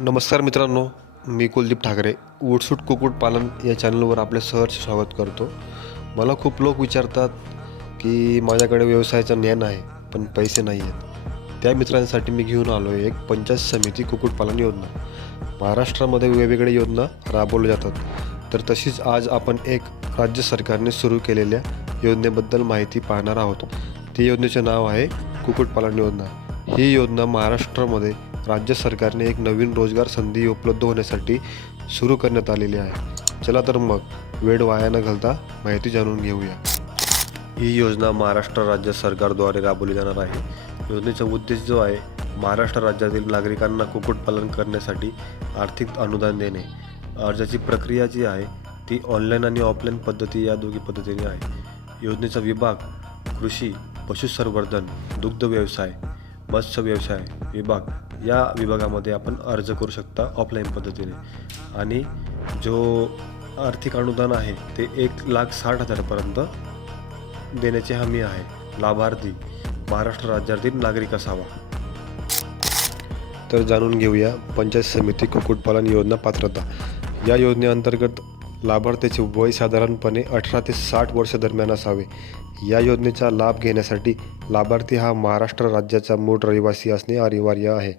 नमस्कार मित्रांनो मी कुलदीप ठाकरे. उडसूट कुक्कुटपालन या चॅनलवर आपले सहर्ष स्वागत करतो. मला खूप लोक विचारतात की माझ्याकडे व्यवसायाचं ज्ञान आहे पण पैसे नाही आहेत. त्या मित्रांसाठी मी घेऊन आलो आहे एक पंचायत समिती कुक्कुटपालन योजना. महाराष्ट्रामध्ये वेगवेगळ्या योजना राबवल्या जातात. तर तशीच आज आपण एक राज्य सरकारने सुरू केलेल्या योजनेबद्दल माहिती पाहणार आहोत. ती योजनेचे नाव आहे कुक्कुटपालन योजना. ही योजना महाराष्ट्रामध्ये राज्य सरकारने एक नवीन रोजगार संधी उपलब्ध होण्यासाठी सुरू करण्यात आलेली आहे. चला तर मग वेळ वाया न घालता माहिती जाणून घेऊया. ही योजना महाराष्ट्र राज्य सरकारद्वारे राबवली जाणार आहे. योजनेचा उद्देश जो आहे महाराष्ट्र राज्यातील नागरिकांना कुक्कुटपालन करण्यासाठी आर्थिक अनुदान देणे. अर्जाची प्रक्रिया जी आहे ती ऑनलाईन आणि ऑफलाईन पद्धती या दोघी पद्धतीने आहे. योजनेचा विभाग कृषी पशुसंवर्धन दुग्ध व्यवसाय मत्स्य व्यवसाय विभाग या विभागामध्ये आपण अर्ज करू शकता ऑफलाईन पद्धतीने. आणि जो आर्थिक अनुदान आहे ते एक लाख साठ हजारपर्यंत देण्याची हमी आहे. लाभार्थी महाराष्ट्र राज्यातील नागरिक असावा. तर जाणून घेऊया पंचायत समिती कुक्कुटपालन योजना पात्रता. या योजनेअंतर्गत लाभार्थ्याचे वय साधारणपणे अठरा ते साठ वर्ष दरम्यान असावे. या योजनेचा लाभ घेण्यासाठी लाभार्थी हा महाराष्ट्र राज्याचा मूळ रहिवासी असणे अनिवार्य आहे.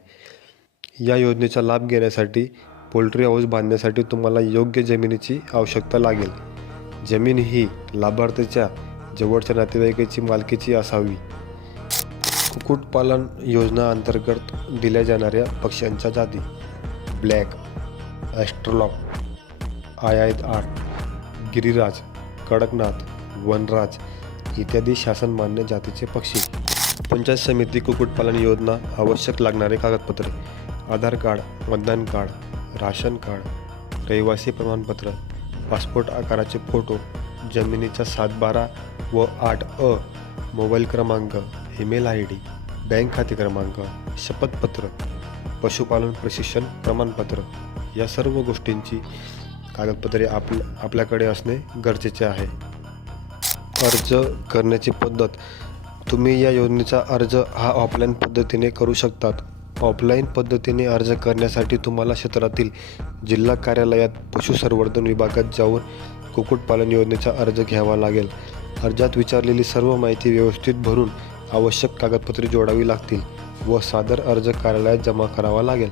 या योजनेचा लाभ घेण्यासाठी पोल्ट्री हाऊस बांधण्यासाठी तुम्हाला योग्य जमिनीची आवश्यकता लागेल. जमीन ही लाभार्थीच्या जवळच्या नातेवाईकाची मालकीची असावी. कुक्कुटपालन योजना अंतर्गत दिल्या जाणाऱ्या पक्ष्यांच्या जाती. ब्लॅक ॲस्ट्रोलॉप आयात आठ गिरिराज कडकनाथ वनराज इत्यादी शासनमान्य जातीचे पक्षी. पंचायत समिती कुक्कुटपालन योजना आवश्यक लागणारे कागदपत्रे आधार कार्ड मतदान कार्ड राशन कार्ड रहिवासी प्रमाणपत्र पासपोर्ट आकाराचे फोटो जमिनीचा सात बारा व आठ अ मोबाईल क्रमांक ईमेल आय डी बँक खाते क्रमांक शपथपत्र पशुपालन प्रशिक्षण प्रमाणपत्र या सर्व गोष्टींची कागदपत्रे आप आपल्याकडे असणे गरजेचे आहे. अर्ज करण्याची पद्धत. तुम्ही या योजनेचा अर्ज हा ऑफलाईन पद्धतीने करू शकतात. ऑफलाईन पद्धतीने अर्ज करण्यासाठी तुम्हाला क्षेत्रातील जिल्हा कार्यालयात पशुसंवर्धन विभागात जाऊन कुक्कुटपालन योजनेचा अर्ज घ्यावा लागेल. अर्जात विचारलेली सर्व माहिती व्यवस्थित भरून आवश्यक कागदपत्रे जोडावी लागतील व सादर अर्ज कार्यालयात जमा करावा लागेल.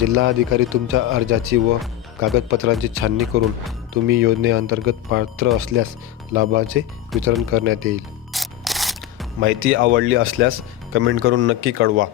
जिल्हा अधिकारी तुमच्या अर्जाची व कागदपत्रांची छाननी करून तुम्ही योजनेअंतर्गत पात्र असल्यास लाभाचे वितरण करण्यात येईल. माहिती आवडली असल्यास कमेंट करून नक्की कळवा.